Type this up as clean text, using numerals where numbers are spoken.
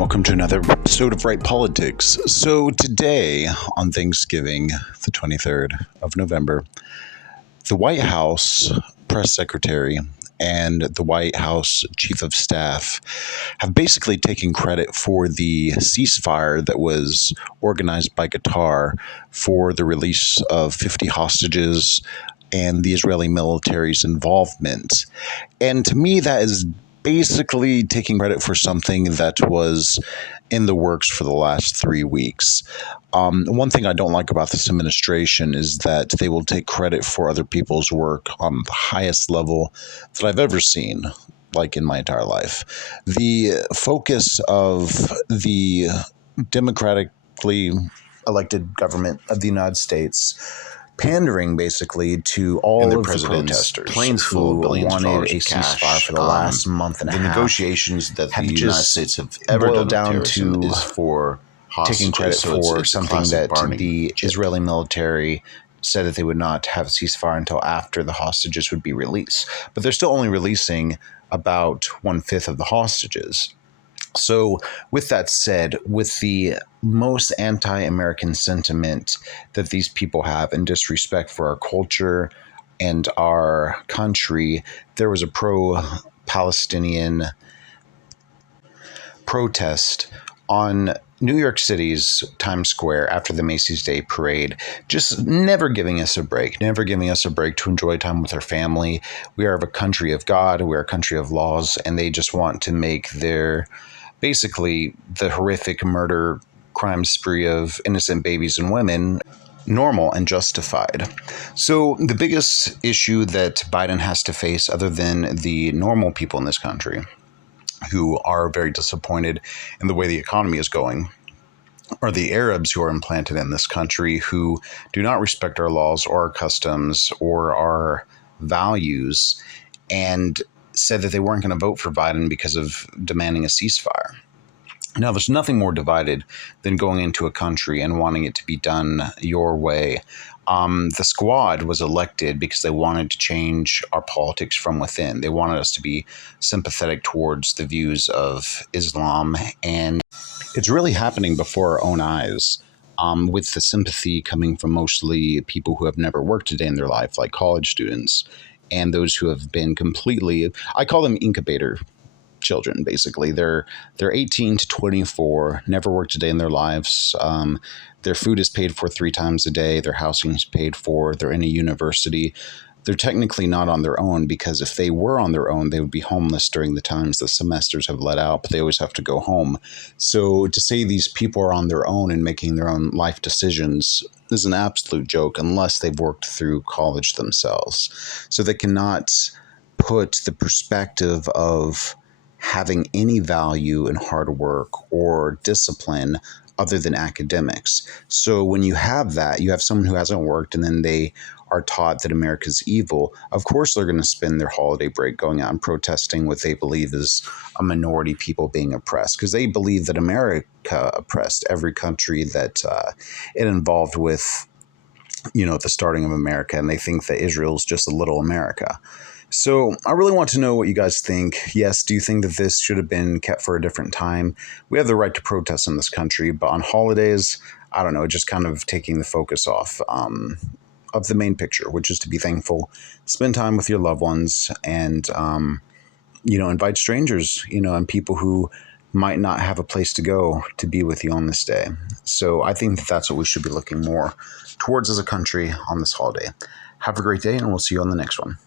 welcome to another episode of Right Politics. So today, on Thanksgiving, the 23rd of November, the White House press secretary and the White House chief of staff have basically taken credit for the ceasefire that was organized by Qatar for the release of 50 hostages and the Israeli military's involvement. And to me, that is basically taking credit for something that was in the works for the last 3 weeks. One thing I don't like about this administration is that they will take credit for other people's work on the highest level that I've ever seen, like in my entire life. The focus of the democratically elected government of the United States pandering basically to all of the protesters, planes full of billions of dollars wanted a of cash, ceasefire for the last month and a the half. negotiations that have the United just States have ever boiled done down with terrorism to is for hostages. taking credit So for it's a something classic that bargaining the chip. Israeli military said that they would not have a ceasefire until after the hostages would be released. But they're still only releasing about 1/5 of the hostages. So, with that said, with the most anti-American sentiment that these people have and disrespect for our culture and our country, there was a pro-Palestinian protest on New York City's Times Square after the Macy's Day Parade, just never giving us a break to enjoy time with our family. We are a country of God, we are a country of laws, and they just want to make their basically the horrific murder crime spree of innocent babies and women normal and justified. So the biggest issue that Biden has to face, other than the normal people in this country who are very disappointed in the way the economy is going, are the Arabs who are implanted in this country who do not respect our laws or our customs or our values, and said that they weren't going to vote for Biden because of demanding a ceasefire. Now, there's nothing more divided than going into a country and wanting it to be done your way. The squad was elected because they wanted to change our politics from within. They wanted us to be sympathetic towards the views of Islam, and it's really happening before our own eyes. With the sympathy coming from mostly people who have never worked a day in their life, like college students, and those who have been completely, I call them incubator children. Basically, they're 18 to 24, never worked a day in their lives. Their food is paid for 3 times a day. Their housing is paid for. They're in a university. They're technically not on their own, because if they were on their own, they would be homeless during the times the semesters have let out, but they always have to go home. So to say these people are on their own and making their own life decisions is an absolute joke, unless they've worked through college themselves. So they cannot put the perspective of having any value in hard work or discipline other than academics. So when you have that, you have someone who hasn't worked and then they are taught that America's evil. Of course, they're going to spend their holiday break going out and protesting what they believe is a minority people being oppressed, because they believe that America oppressed every country that it involved with, the starting of America, and they think that Israel's just a little America. So I really want to know what you guys think. Yes, do you think that this should have been kept for a different time? We have the right to protest in this country, but on holidays, I don't know, just kind of taking the focus off of the main picture, which is to be thankful, spend time with your loved ones, and, invite strangers, and people who might not have a place to go to be with you on this day. So I think that that's what we should be looking more towards as a country on this holiday. Have a great day, and we'll see you on the next one.